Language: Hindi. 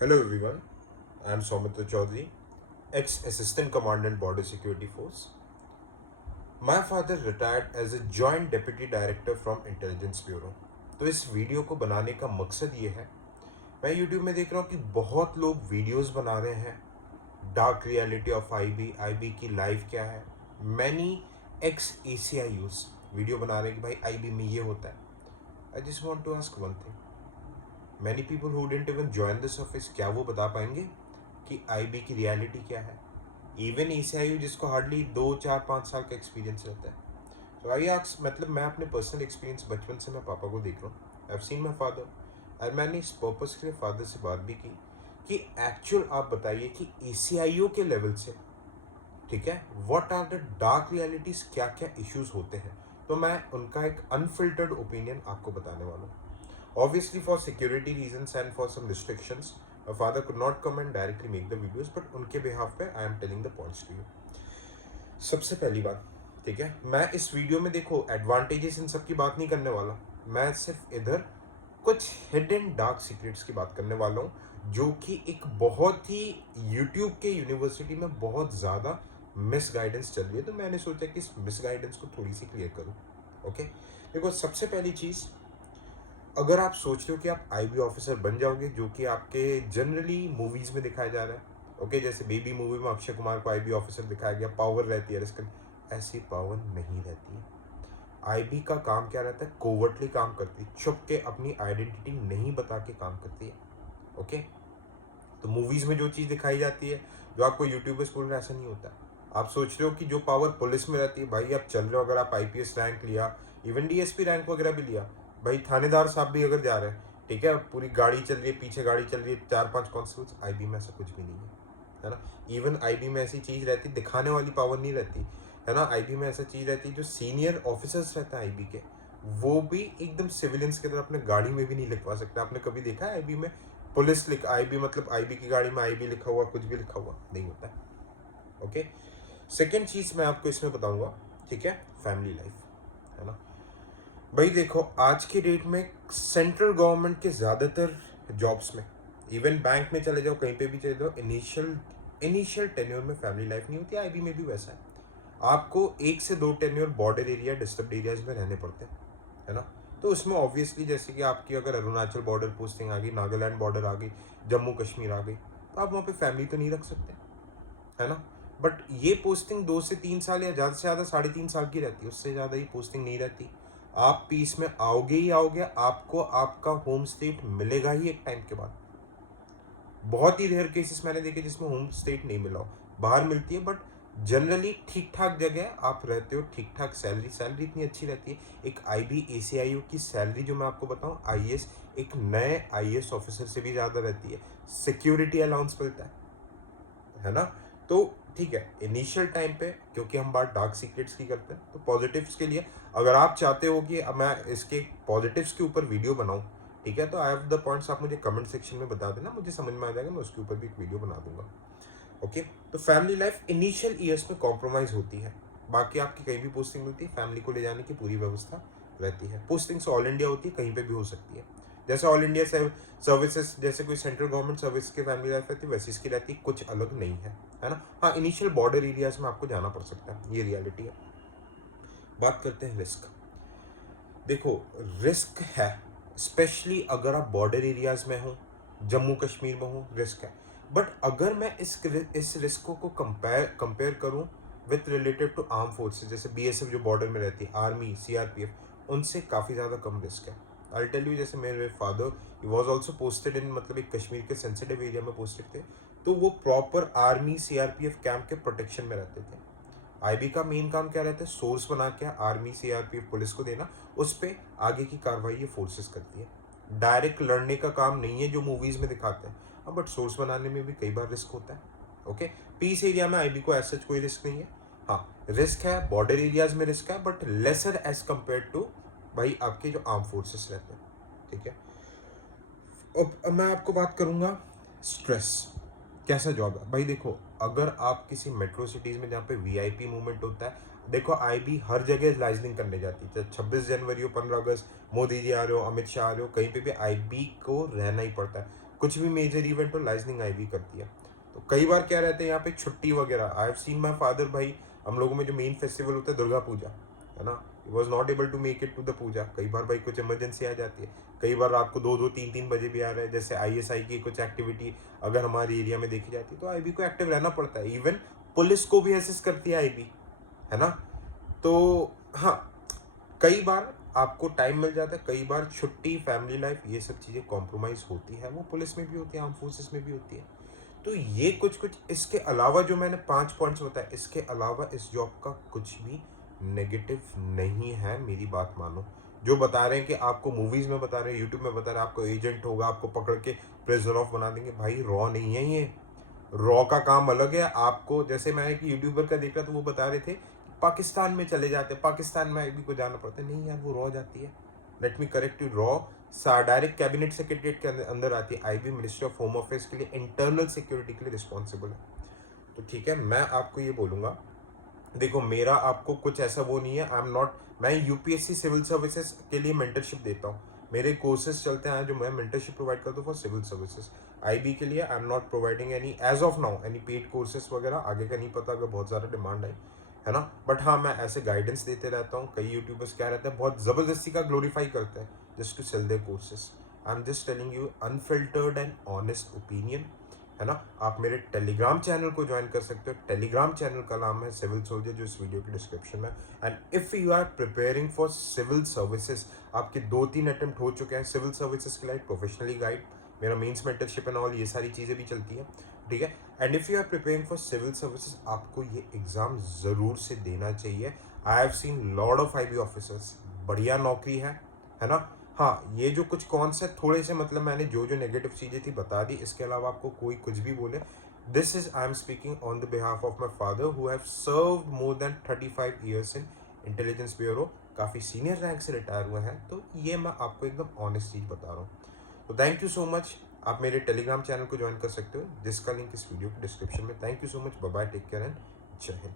Hello everyone, I am Soumitra Chaudhary, ex-Assistant Commandant Border Security Force. My father retired as a Joint Deputy Director from Intelligence Bureau. तो इस वीडियो को बनाने का मकसद ये है, मैं यूट्यूब में देख रहा हूँ कि बहुत लोग वीडियोस बना रहे हैं, डार्क रियलिटी ऑफ आईबी की लाइफ क्या है। मैनी एक्स ACIUs वीडियो बना रहे हैं कि भाई आईबी में ये होता है। I just want to ask one thing, many people who didn't even join this office, क्या वो बता पाएंगे कि आईबी की रियलिटी क्या है। इवन ACIU जिसको हार्डली 2 4 5 साल का एक्सपीरियंस रहता है। तो आई आस्क, मतलब मैं अपने पर्सनल एक्सपीरियंस बचपन से मैं पापा को देख रहा हूँ, आई हैव सीन माई फादर, और मैंने इस पर्पस के लिए फादर से बात भी की कि एक्चुअल आप बताइए कि ACIU के लेवल से, ठीक है, what are the dark realities, क्या क्या इश्यूज होते हैं। तो मैं उनका एक अनफिल्टर्ड ओपिनियन आपको बताने वाला हूँ। Obviously, for security reasons and for some restrictions, my father could not come and directly make the videos, but उनके behalf पे I am telling the points to you. सबसे पहली बात, ठीक है, मैं इस वीडियो में देखो एडवांटेजेस इन सब की बात नहीं करने वाला, मैं सिर्फ इधर कुछ हिडन डार्क सीक्रेट्स की बात करने वाला हूँ, जो कि एक बहुत ही यूट्यूब के यूनिवर्सिटी में बहुत ज़्यादा मिस गाइडेंस चल रही है। तो मैंने सोचा कि इस मिस गाइडेंस को थोड़ी सी क्लियर करूँ। ओके, देखो सबसे पहली चीज़, अगर आप सोच रहे हो कि आप आईबी ऑफिसर बन जाओगे, जो कि आपके जनरली मूवीज में दिखाया जा रहा है, ओके, जैसे बेबी मूवी में अक्षय कुमार को आईबी ऑफिसर दिखाया गया, पावर रहती है इसका, ऐसी पावर नहीं रहती है। आईबी का काम क्या रहता है, कोवर्टली काम करती है, छुप के अपनी आइडेंटिटी नहीं बता के काम करती है। ओके, तो मूवीज में जो चीज़ दिखाई जाती है, जो आपको यूट्यूबर्स बोल रहे हैं, ऐसा नहीं होता। आप सोच रहे हो कि जो पावर पुलिस में रहती है, भाई आप चल रहे हो, अगर आप आईपीएस रैंक लिया, इवन डीएसपी रैंक वगैरह भी लिया, भाई थानेदार साहब भी अगर जा रहे हैं, ठीक है, पूरी गाड़ी चल रही है, पीछे गाड़ी चल रही है, 4 5 कॉन्स्टेबल्स, आईबी में ऐसा कुछ भी नहीं है ना। इवन आईबी में ऐसी चीज़ रहती, दिखाने वाली पावर नहीं रहती है ना। आईबी में ऐसा चीज़ रहती है, जो सीनियर ऑफिसर्स रहते हैं आईबी के, वो भी एकदम सिविलियंस की तरह अपने गाड़ी में भी नहीं लिखवा सकते। आपने कभी देखा है आईबी में पुलिस लिख, आईबी मतलब आईबी की गाड़ी में आईबी लिखा हुआ, कुछ भी लिखा हुआ नहीं होता है। ओके, सेकेंड चीज़ मैं आपको इसमें बताऊंगा, ठीक है, फैमिली लाइफ, है ना। भाई देखो आज के डेट में सेंट्रल गवर्नमेंट के ज़्यादातर जॉब्स में, इवन बैंक में चले जाओ, कहीं पे भी चले जाओ, इनिशियल टेन्योर में फैमिली लाइफ नहीं होती। आईबी में भी वैसा है, आपको 1 से 2 tenure border area, disturb areas में रहने पड़ते हैं, है ना। तो उसमें ऑब्वियसली जैसे कि आपकी अगर अरुणाचल बॉर्डर पोस्टिंग आ गई, नागालैंड बॉर्डर आ गई, जम्मू कश्मीर आ गई, तो आप वहाँ पे फैमिली तो नहीं रख सकते, है ना। बट ये पोस्टिंग 2 से 3 साल या ज़्यादा से ज़्यादा 3.5 साल की रहती है, उससे ज़्यादा ही पोस्टिंग नहीं रहती। आप पीस में आओगे ही आओगे, आपको आपका होम स्टेट मिलेगा ही एक टाइम के बाद। बहुत ही रेयर केसेस मैंने देखे जिसमें होम स्टेट नहीं मिला हो, बाहर मिलती है, बट जनरली ठीक ठाक जगह आप रहते हो, ठीक ठाक सैलरी, सैलरी इतनी अच्छी रहती है। एक आईबी ACIU की सैलरी जो मैं आपको बताऊं, आईएएस, एक नए आईएएस ऑफिसर से भी ज़्यादा रहती है। सिक्योरिटी अलाउंस मिलता है ना। तो ठीक है, इनिशियल टाइम पे, क्योंकि हम बात डार्क सीक्रेट्स की करते हैं, तो पॉजिटिव्स के लिए अगर आप चाहते हो कि अब मैं इसके पॉजिटिव्स के ऊपर वीडियो बनाऊं, ठीक है, तो आई हैव द पॉइंट्स, आप मुझे कमेंट सेक्शन में बता देना, मुझे समझ में आ जाएगा, मैं उसके ऊपर भी एक वीडियो बना दूंगा। ओके, तो फैमिली लाइफ इनिशियल ईयर्स में कॉम्प्रोमाइज होती है, बाकी आपकी कहीं भी पोस्टिंग मिलती है, फैमिली को ले जाने की पूरी व्यवस्था रहती है। पोस्टिंग्स ऑल इंडिया होती है, कहीं पे भी हो सकती है, जैसे ऑल इंडिया सर्विसेज, जैसे कोई सेंट्रल गवर्नमेंट सर्विस की फैमिली लाइफ रहती है, वैसी इसकी रहती है, कुछ अलग नहीं है ना। हाँ, इनिशियल बॉर्डर एरियाज में आपको जाना पड़ सकता है, ये रियलिटी है। बात करते हैं रिस्क। देखो रिस्क है, स्पेशली अगर आप बॉर्डर एरियाज में हो, जम्मू कश्मीर में हो, रिस्क है। बट अगर मैं इस रिस्क को कंपेयर करूं with related to arm forces, जैसे BSF जो बॉर्डर में रहती है, आर्मी, CRPF, उनसे काफ़ी ज़्यादा कम रिस्क है। आई टेल यू, जैसे मेरे father he was also posted in, मतलब एक कश्मीर के सेंसिटिव एरिया में पोस्टेड थे, तो वो प्रॉपर आर्मी CRPF कैंप के प्रोटेक्शन में रहते थे। आईबी का मेन काम क्या रहता है, सोर्स बना के आर्मी, CRPF, पुलिस को देना, उस पर आगे की कार्रवाई ये फोर्सेस करती है। डायरेक्ट लड़ने का काम नहीं है जो मूवीज में दिखाते हैं, बट सोर्स बनाने में भी कई बार रिस्क होता है। ओके, पीस एरिया में आईबी को ऐसा कोई रिस्क नहीं है। हाँ, रिस्क है, बॉर्डर एरियाज में रिस्क है, but lesser as compare to भाई आपके जो आर्म फोर्सेस रहते हैं, ठीक है। अब मैं आपको बात करूंगा स्ट्रेस, कैसा जॉब है। भाई देखो, अगर आप किसी मेट्रो सिटीज़ में जहाँ पे VIP मूवमेंट होता है, देखो आईबी हर जगह लाइजनिंग करने जाती है, 26 जनवरी हो, 15 अगस्त, मोदी जी आ रहे हो, अमित शाह आ रहे हो, कहीं पे भी आईबी को रहना ही पड़ता है। कुछ भी मेजर इवेंट हो लाइजनिंग आईबी करती है। तो कई बार क्या रहता है यहाँ पे छुट्टी वगैरह, आई हैव सीन माई फादर, भाई हम लोगों में जो मेन फेस्टिवल होता है दुर्गा पूजा, है ना, he was not able to make it to the puja. कई बार भाई कुछ इमरजेंसी आ जाती है, कई बार रात को 2-2, 3-3 बजे भी आ रहा है, जैसे आईएसआई की कुछ एक्टिविटी अगर हमारे एरिया में देखी जाती है तो आईबी को एक्टिव रहना पड़ता है। इवन पुलिस को भी असिस्ट करती है आईबी, है ना। तो हाँ, कई बार आपको टाइम मिल जाता है, कई बार छुट्टी, फैमिली लाइफ, ये सब चीज़ें कॉम्प्रोमाइज़ होती है, वो पुलिस में भी होती है, आर्म फोर्सेस में भी होती है। तो ये कुछ कुछ इसके अलावा जो मैंने 5 पॉइंट्स बताए, इसके अलावा इस जॉब का कुछ भी नेगेटिव नहीं है, मेरी बात मानो। जो बता रहे हैं कि आपको मूवीज़ में बता रहे हैं, यूट्यूब में बता रहे हैं आपको एजेंट होगा, आपको पकड़ के प्रिजनर ऑफ बना देंगे, भाई रॉ नहीं है ये। रॉ का काम अलग है। आपको, जैसे मैं एक यूट्यूबर का देख रहा था, वो बता रहे थे पाकिस्तान में चले जाते, पाकिस्तान में आईबी को जाना पड़ता है। नहीं यार, वो रॉ जाती है। Let me correct you, raw direct cabinet secretariat के अंदर आती है। IB ministry of home affairs के लिए, इंटरनल सिक्योरिटी के लिए रिस्पॉन्सिबल है। तो ठीक है, मैं आपको ये बोलूँगा, देखो मेरा आपको कुछ ऐसा वो नहीं है, आई एम नॉट, मैं यूपीएससी सिविल सर्विसेज के लिए मेंटरशिप देता हूँ, मेरे कोर्सेज चलते हैं जो मैं मेंटरशिप प्रोवाइड करता हूँ फॉर सिविल सर्विसेज। आईबी के लिए I am not providing any as of now any paid courses वगैरह, आगे का नहीं पता अगर बहुत ज़्यादा डिमांड आई, है ना। बट हाँ, मैं ऐसे गाइडेंस देते रहता हूँ। कई यूट्यूबर्स क्या रहता है, बहुत ज़बरदस्ती का ग्लोरीफाई करते हैं just to sell their courses. I am just telling you unfiltered and honest opinion, है ना। आप मेरे टेलीग्राम चैनल को ज्वाइन कर सकते हो। टेलीग्राम चैनल का नाम है सिविल सोल्जर, जो इस वीडियो के डिस्क्रिप्शन में। And if you are preparing for civil services, आपके 2-3 अटेम्प्ट हो चुके हैं सिविल सर्विसेज के लिए, प्रोफेशनली गाइड, मेरा मेंस मेंटरशिप एंड ऑल, ये सारी चीज़ें भी चलती है, ठीक है। And if you are preparing for civil services, आपको ये एग्ज़ाम ज़रूर से देना चाहिए। I have seen lot of IB officers, बढ़िया नौकरी है ना। हाँ, ये जो कुछ कौन से थोड़े से, मतलब मैंने जो जो नेगेटिव चीज़ें थी बता दी, इसके अलावा आपको कोई कुछ भी बोले, this is, I am speaking on the behalf of my father who have served more than 35 years in intelligence bureau, काफ़ी सीनियर रैंक से रिटायर हुए हैं। तो ये मैं आपको एकदम ऑनेस्ट चीज़ बता रहा हूँ। तो थैंक यू सो मच। आप मेरे टेलीग्राम चैनल को ज्वाइन कर सकते हो, जिसका लिंक इस वीडियो के डिस्क्रिप्शन में। Thank you so much, bye bye, take care and जय हिंद।